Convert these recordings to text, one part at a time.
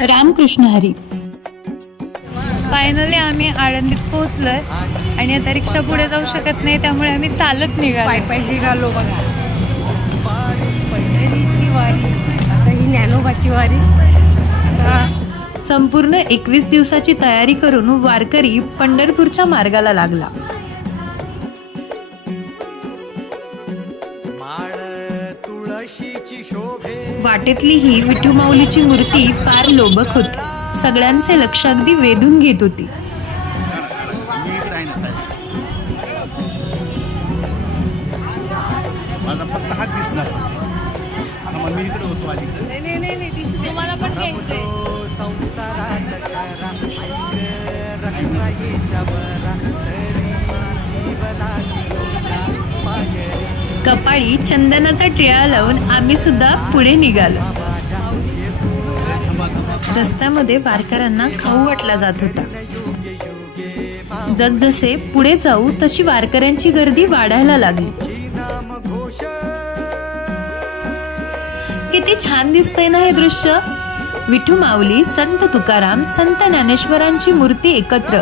Ramakrishna Hari. Finally आम्ही आळंदीत पोहोचलोय आणि आता रिक्षा पुढे जाऊ शकत नाही, त्यामुळे आम्ही चालत निघालो बघा। पंढरीची वारी, आता ही ज्ञानोबाची वारी। संपूर्ण 21 दिवसाची तयारी करून वारकरी पंढरपूरच्या मार्गाला लागला। वाटेतली ही विठू माऊलीची मूर्ती फार लोभक होती, सगळ्यांचे लक्ष अगदी वेधून घेत होती। कपाळी चंदनाचा टिळा लावून आम्ही सुद्धा पुढे निघालो। रस्त्यामध्ये वारकऱ्यांना खाऊ वाटला जात होता। जसजसे पुढे जाऊ तशी वारकऱ्यांची गर्दी वाढायला लागली। किती छान दिसतंय ना हे दृश्य। विठू माऊली, संत तुकाराम, संत ज्ञानेश्वरांची मूर्ती एकत्र,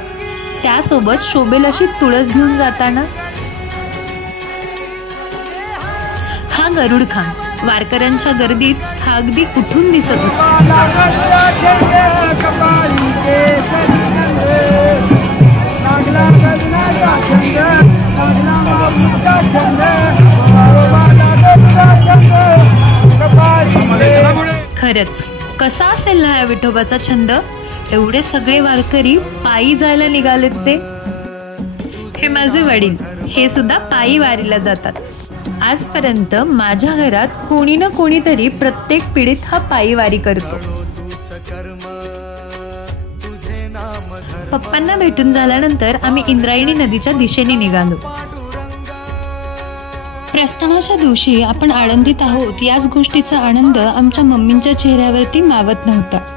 त्यासोबत शोभेल अशी तुळस घेऊन जाताना हा गरुड खान वारकऱ्यांच्या गर्दीत हा अगदी उठून दिसत होता। खरंच कसा असेल ना या विठोबाचा छंद। एवढे सगळे वारकरी पायी जायला निघालेत ते। हे माझे वडील, हे सुद्धा पायी वारीला जातात। आजपर्यंत माझ्या घरात कोणी ना कोणीतरी प्रत्येक पिढीत हा पायी वारी करतो। पप्पांना भेटून झाल्यानंतर आम्ही इंद्रायणी नदीच्या दिशेने निघालो। प्रस्थानाच्या दिवशी आपण आळंदीत आहोत याच गोष्टीचा आनंद आमच्या मम्मींच्या चेहऱ्यावरती मावत नव्हता।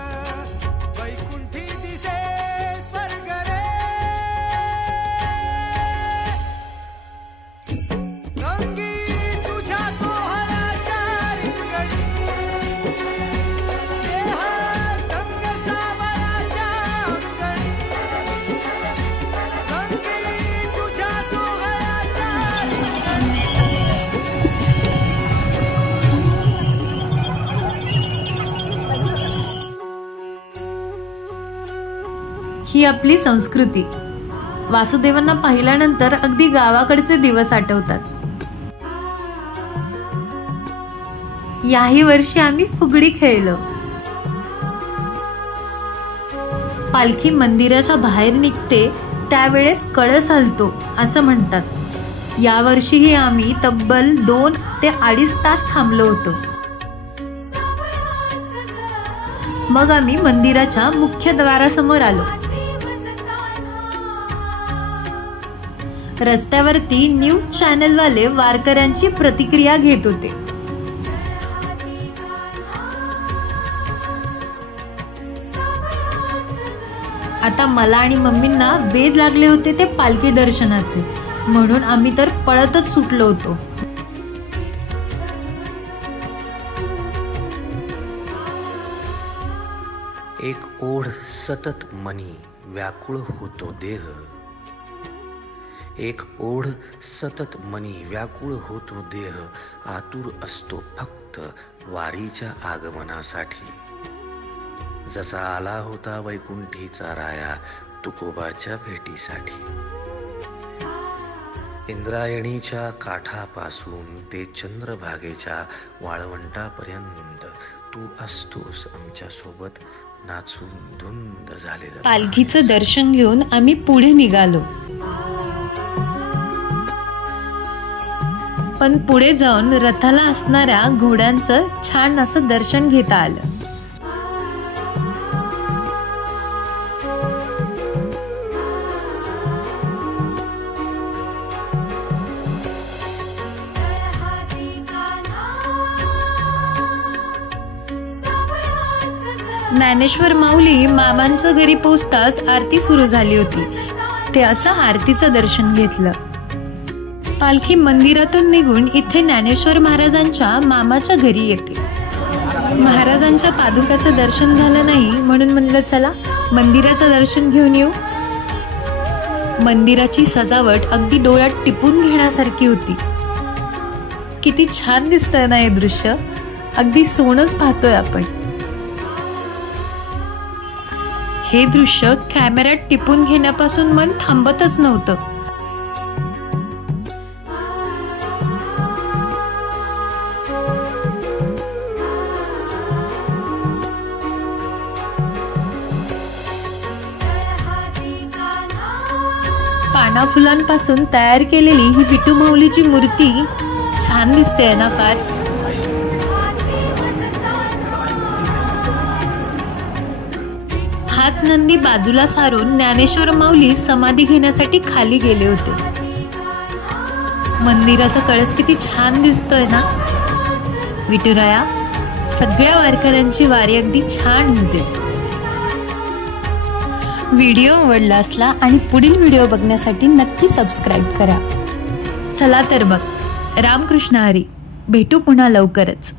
ही आपली संस्कृती। वासुदेवांना पाहिल्यानंतर अगदी गावाकडचे दिवस आठवतात। याही वर्षी आम्ही फुगडी खेळलो। पालखी मंदिराच्या बाहेर निघते त्यावेळेस कळस हलतो असं म्हणतात। यावर्षीही आम्ही तब्बल 2 ते 2.5 तास थांबलो होतो। मग आम्ही मंदिराच्या मुख्य द्वारासमोर आलो। रस्त्यावरती न्यूज चॅनलवाले वारकऱ्यांची प्रतिक्रिया घेत होते। आता मला आणि मम्मींना वेध लागले होते ते पालखी दर्शनाचे, म्हणून आम्ही तर पळतच सुटलो होतो। एक ओढ सतत मनी व्याकुळ होतो देह, एक ओढ सतत मनी व्याकुळ होतो देह, आतुर असतो फक्त वारीच्या आगमनासाठी। जसा आला होता वैकुंठीचा राया तुकोबाच्या भेटीसाठी। इंद्रायणीच्या काठापासून ते चंद्रभागेच्या वाळवंटापर्यंत तू असतोस आमच्या सोबत नाचून धुंद झालेलं। पालखीचं दर्शन घेऊन आम्ही पुढे निघालो। पण पुढे जाऊन रथाला असणाऱ्या घोड्यांचं छान असं दर्शन घेता आलं। ज्ञानेश्वर माऊली मामांच्या घरी पोचताच आरती सुरू झाली होती। ते असं आरतीचं दर्शन घेतलं। पालखी मंदिरातून निघून इथे ज्ञानेश्वर महाराजांच्या मामाच्या घरी येते। महाराजांच्या पादुकाचं दर्शन झालं नाही म्हणून म्हणलं चला मंदिराचं दर्शन घेऊन येऊ. मंदिराची सजावट अगदी डोळ्यात टिपून घेण्यासारखी होती. किती छान दिसतंय ना हे दृश्य, अगदी सोनंच पाहतोय आपण. हे दृश्य कॅमेऱ्यात टिपून घेण्यापासून मन थांबतच नव्हतं. पाना फुलांपासून तयार केलेली ही विठू माऊलीची मूर्ती छान दिसते ना फार. हाच नंदी बाजूला सारून ज्ञानेश्वर माऊली समाधी घेण्यासाठी खाली गेले होते. मंदिराचा कळस किती छान दिसतोय ना. विठुराया, सगळ्या वारकऱ्यांची वारी अगदी छान होते. व्हिडिओ आवडला असला आणि पुढील व्हिडिओ बघण्यासाठी नक्की सबस्क्राईब करा. चला तर मग, रामकृष्ण हरी. भेटू पुन्हा लवकरच.